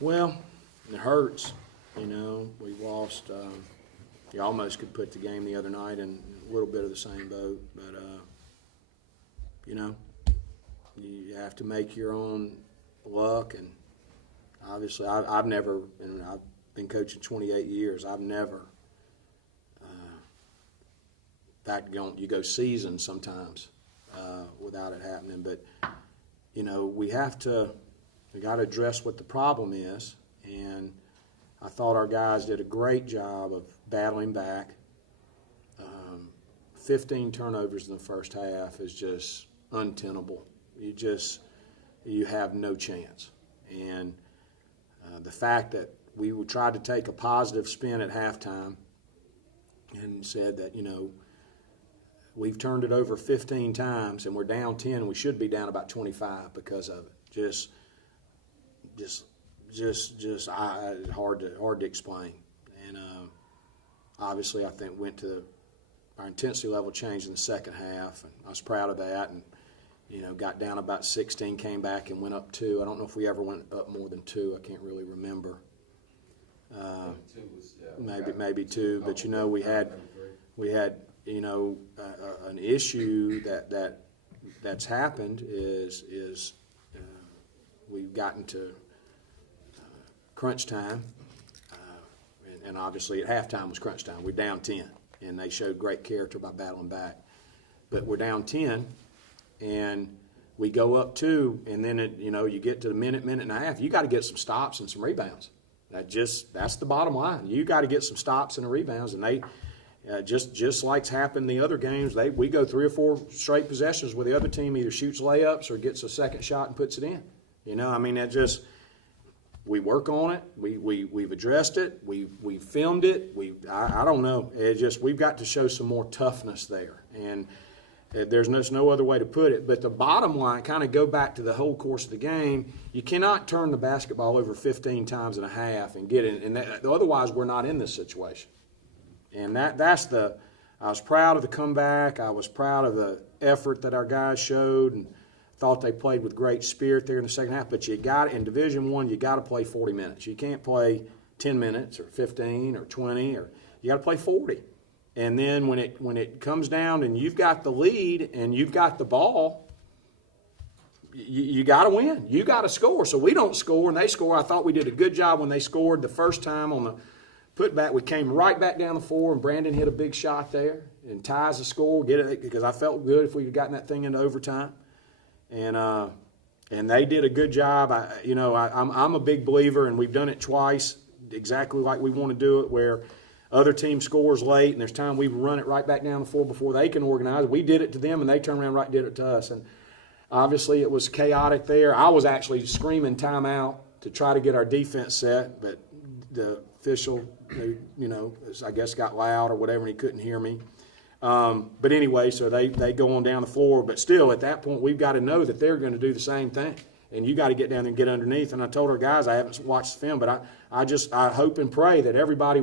Well, it hurts. We lost. You almost could put the game the other night in a little bit of the same boat, but you have to make your own luck. And obviously, I've never, and I've been coaching 28 years. I've never. You go seasons sometimes without it happening, but we got to address what the problem is, and I thought our guys did a great job of battling back. 15 turnovers in the first half is just untenable. You have no chance. And the fact that we tried to take a positive spin at halftime and said that, we've turned it over 15 times and we're down 10 and we should be down about 25 because of it. Hard to explain. And obviously I think our intensity level changed in the second half, and I was proud of that. And got down about 16, came back and went up 2. I don't know if we ever went up more than 2. I can't really remember. Maybe 2. But we had an issue that's happened is we've gotten to crunch time, and obviously at halftime was crunch time. We're down 10, and they showed great character by battling back. But we're down 10, and we go up 2, and then you get to the minute and a half. You got to get some stops and some rebounds. That's the bottom line. You got to get some stops and the rebounds, and they just like's happened the other games. We go 3 or 4 straight possessions where the other team either shoots layups or gets a second shot and puts it in. We work on it. We've addressed it. We filmed it. I don't know. We've got to show some more toughness there, and there's no other way to put it. But the bottom line, kind of go back to the whole course of the game. You cannot turn the basketball over 15 times and a half and get it, and otherwise we're not in this situation. And I was proud of the comeback. I was proud of the effort that our guys showed, and thought they played with great spirit there in the second half. But in Division I, you got to play 40 minutes. You can't play 10 minutes or 15 or 20, or you got to play 40. And then when it comes down and you've got the lead and you've got the ball, you got to win. You got to score. So we don't score and they score. I thought we did a good job when they scored the first time on the putback. We came right back down the floor, and Brandon hit a big shot there and ties the score. Get it, because I felt good if we had gotten that thing into overtime. And they did a good job. I'm a big believer, and we've done it twice exactly like we want to do it, where other team scores late and there's time we run it right back down the floor before they can organize. We did it to them, and they turned around and did it to us. And obviously it was chaotic there. I was actually screaming timeout to try to get our defense set, but the official, I guess got loud or whatever, and he couldn't hear me. But anyway, so they go on down the floor. But still, at that point, we've got to know that they're going to do the same thing. And you got to get down there and get underneath. And I told our guys, I haven't watched the film, but I hope and pray that everybody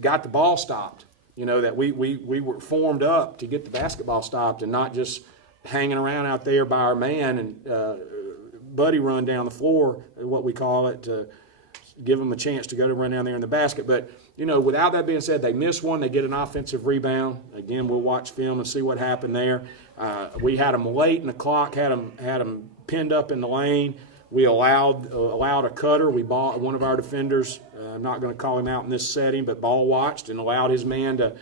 got the ball stopped. That we were formed up to get the basketball stopped and not just hanging around out there by our man and buddy run down the floor, what we call it, to give them a chance to go to run down there in the basket. But, without that being said, they miss one. They get an offensive rebound. Again, we'll watch film and see what happened there. We had them late in the clock, had them pinned up in the lane. We allowed a cutter. We bought one of our defenders, I'm not going to call him out in this setting, but ball watched and allowed his man to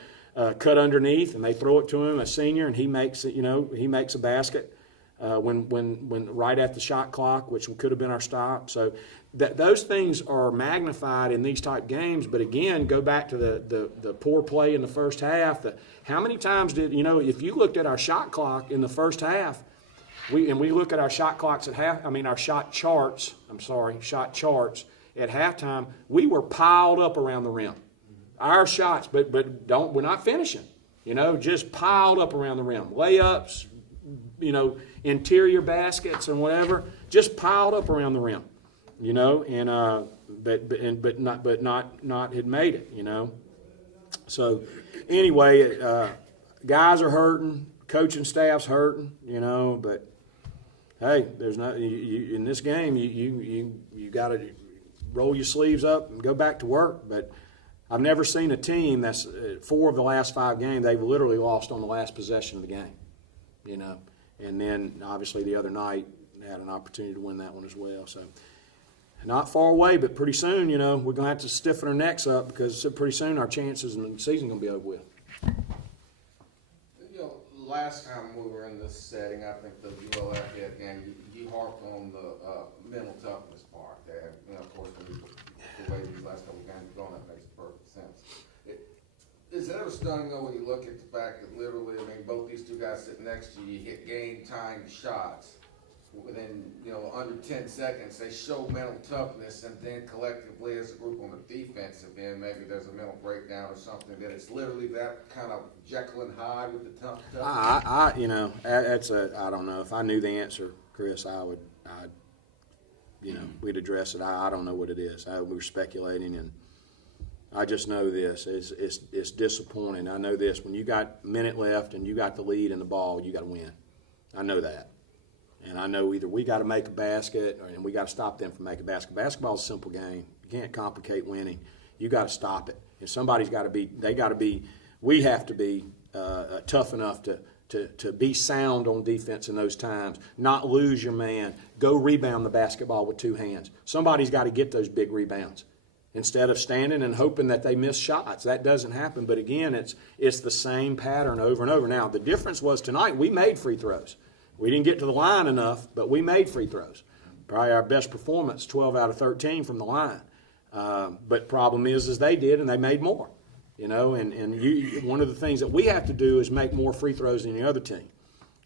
cut underneath, and they throw it to him, a senior, and he makes a basket when right at the shot clock, which could have been our stop. So those things are magnified in these type games. But again, go back to the poor play in the first half. How many times if you looked at our shot clock in the first half, we look at our shot clocks our shot charts at halftime, we were piled up around the rim. Our shots, but we're not finishing. Just piled up around the rim. Layups, interior baskets and whatever, just piled up around the rim. But not had made it. So anyway, guys are hurting, coaching staff's hurting. But hey, there's not in this game. You got to roll your sleeves up and go back to work. But I've never seen a team that's 4 of the last 5 games, they've literally lost on the last possession of the game, you know. And then, obviously, the other night, they had an opportunity to win that one as well. So, not far away, but pretty soon, you know, we're going to have to stiffen our necks up because pretty soon our chances in the season going to be over with. You know, last time we were in this setting, I think the ULF game, you harped on the mental toughness part there. You know, of course, the way these last couple games have gone, that makes perfect sense. Is it ever stunning, though, when you look at the fact that literally, I mean, both these two guys sitting next to you, hit game-time shots within, you know, under 10 seconds, they show mental toughness, and then collectively as a group on the defensive end, maybe there's a mental breakdown or something, that it's literally that kind of Jekyll and Hyde with the toughness? You know, I don't know. If I knew the answer, Chris, you know, we'd address it. I don't know what it is. We were speculating, and I just know this. It's disappointing. I know this. When you got a minute left and you got the lead in the ball, you got to win. I know that. And I know either we got to make a basket and we got to stop them from making a basket. Basketball's a simple game. You can't complicate winning. You got to stop it. If somebody's got to be, we have to be tough enough to be sound on defense in those times, not lose your man, go rebound the basketball with 2 hands. Somebody's got to get those big rebounds instead of standing and hoping that they miss shots. That doesn't happen. But again, it's the same pattern over and over. Now, the difference was tonight we made free throws. We didn't get to the line enough, but we made free throws. Probably our best performance, 12 out of 13 from the line. But problem is they did, and they made more. You know, and one of the things that we have to do is make more free throws than the other team.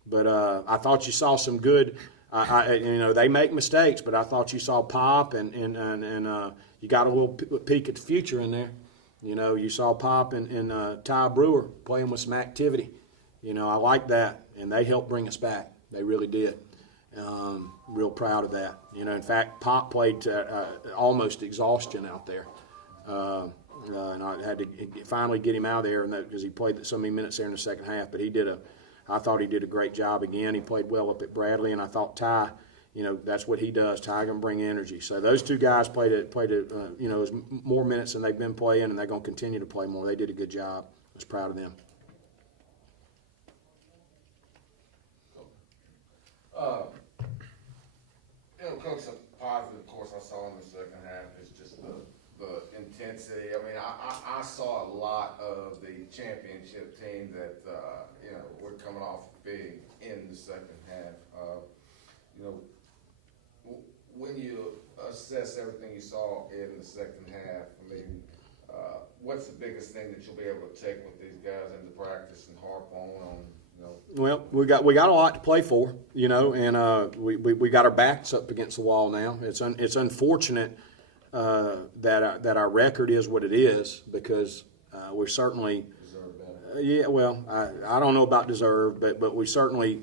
But I thought you saw some good. You know, they make mistakes, but I thought you saw Pop and you got a little peek at the future in there. You know, you saw Pop and Ty Brewer playing with some activity. You know, I like that, and they helped bring us back. They really did. Real proud of that. You know, in fact, Pop played to almost exhaustion out there. And I had to finally get him out of there because he played so many minutes there in the second half. But I thought he did a great job again. He played well up at Bradley, and I thought Ty, you know, that's what he does. Ty can bring energy. So those 2 guys played you know, more minutes than they've been playing, and they're going to continue to play more. They did a good job. I was proud of them. You know, Coach, some positive, of course, I saw in the second half is just the intensity. I mean, I saw a lot of the championship team that, you know, we're coming off big in the second half. You know, when you assess everything you saw in the second half, I mean, what's the biggest thing that you'll be able to take with these guys into practice and harp on? Well, we got a lot to play for, you know, and we got our backs up against the wall now. It's unfortunate that our record is what it is because we're certainly yeah. Well, I don't know about deserve, but we certainly,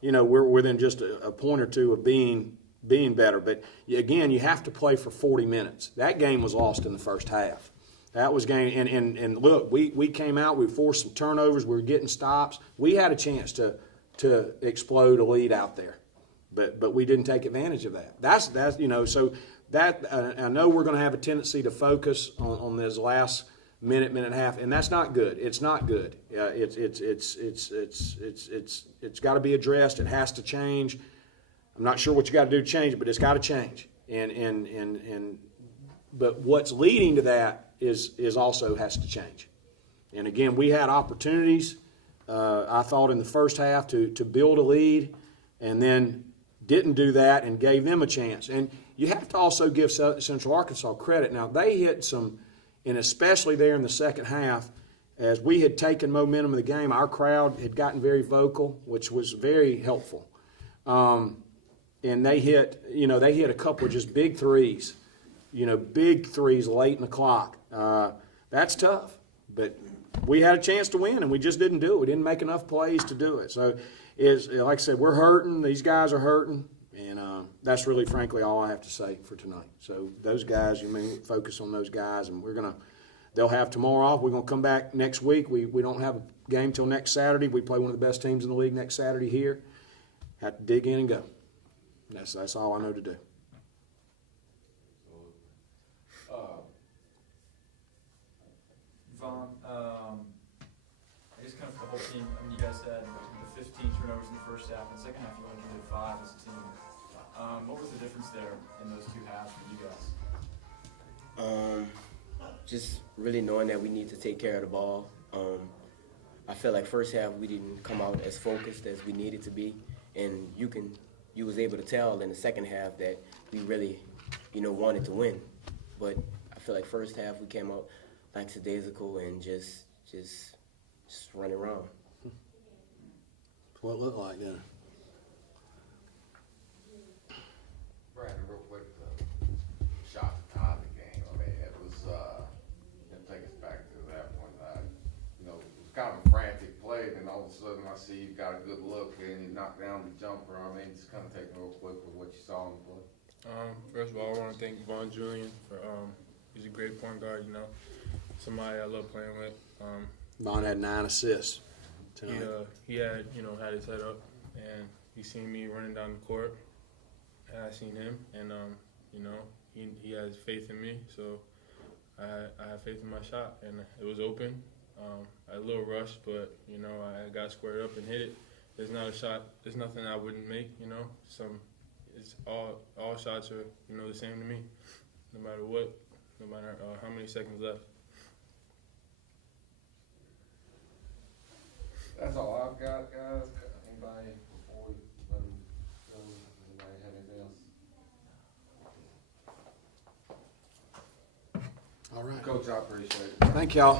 you know, we're within just a point or two of being better. But again, you have to play for 40 minutes. That game was lost in the first half. That was game, and look, we came out, we forced some turnovers, we were getting stops. We had a chance to explode a lead out there, but we didn't take advantage of that. That's you know, so that I know we're going to have a tendency to focus on this last minute and a half, and that's not good. It's not good. It's got to be addressed. It has to change. I'm not sure what you got to do to change it, but it's got to change. But what's leading to that is also has to change. And again, we had opportunities, I thought, in the first half to build a lead, and then didn't do that and gave them a chance. And you have to also give Central Arkansas credit. Now, they hit some, and especially there in the second half, as we had taken momentum of the game, our crowd had gotten very vocal, which was very helpful. And they hit a couple of just big threes. Big threes late in the clock. That's tough. But we had a chance to win, and we just didn't do it. We didn't make enough plays to do it. So, like I said, we're hurting. These guys are hurting. And that's really, frankly, all I have to say for tonight. So those guys, focus on those guys, and they'll have tomorrow off. We're going to come back next week. We don't have a game till next Saturday. We play one of the best teams in the league next Saturday here. Have to dig in and go. That's all I know to do. So difference there in those two halves for you guys? Just really knowing that we need to take care of the ball. I feel like first half we didn't come out as focused as we needed to be, and you was able to tell in the second half that we really, wanted to win. But I feel like first half we came out lackadaisical and just running around. That's what it looked like, yeah. Brandon, real quick, shot to tie the game. I mean, it was, take us back to that one. It was kind of a frantic play, and all of a sudden I see you got a good look and you knock down the jumper. I mean, just kind of take me real quick with what you saw in the play. First of all, I want to thank Vaughn Julian for he's a great point guard. Somebody I love playing with. Vaughn had 9 assists tonight. He had had his head up, and he seen me running down the court, and I seen him, and he has faith in me, so I have faith in my shot, and it was open. I had a little rush, but I got squared up and hit it. There's not a shot. There's nothing I wouldn't make. It's all shots are the same to me, no matter what, no matter how many seconds left. That's all I've got, guys. Anybody before we let them go? Anybody have anything else? All right. Coach, I appreciate it. Thank y'all.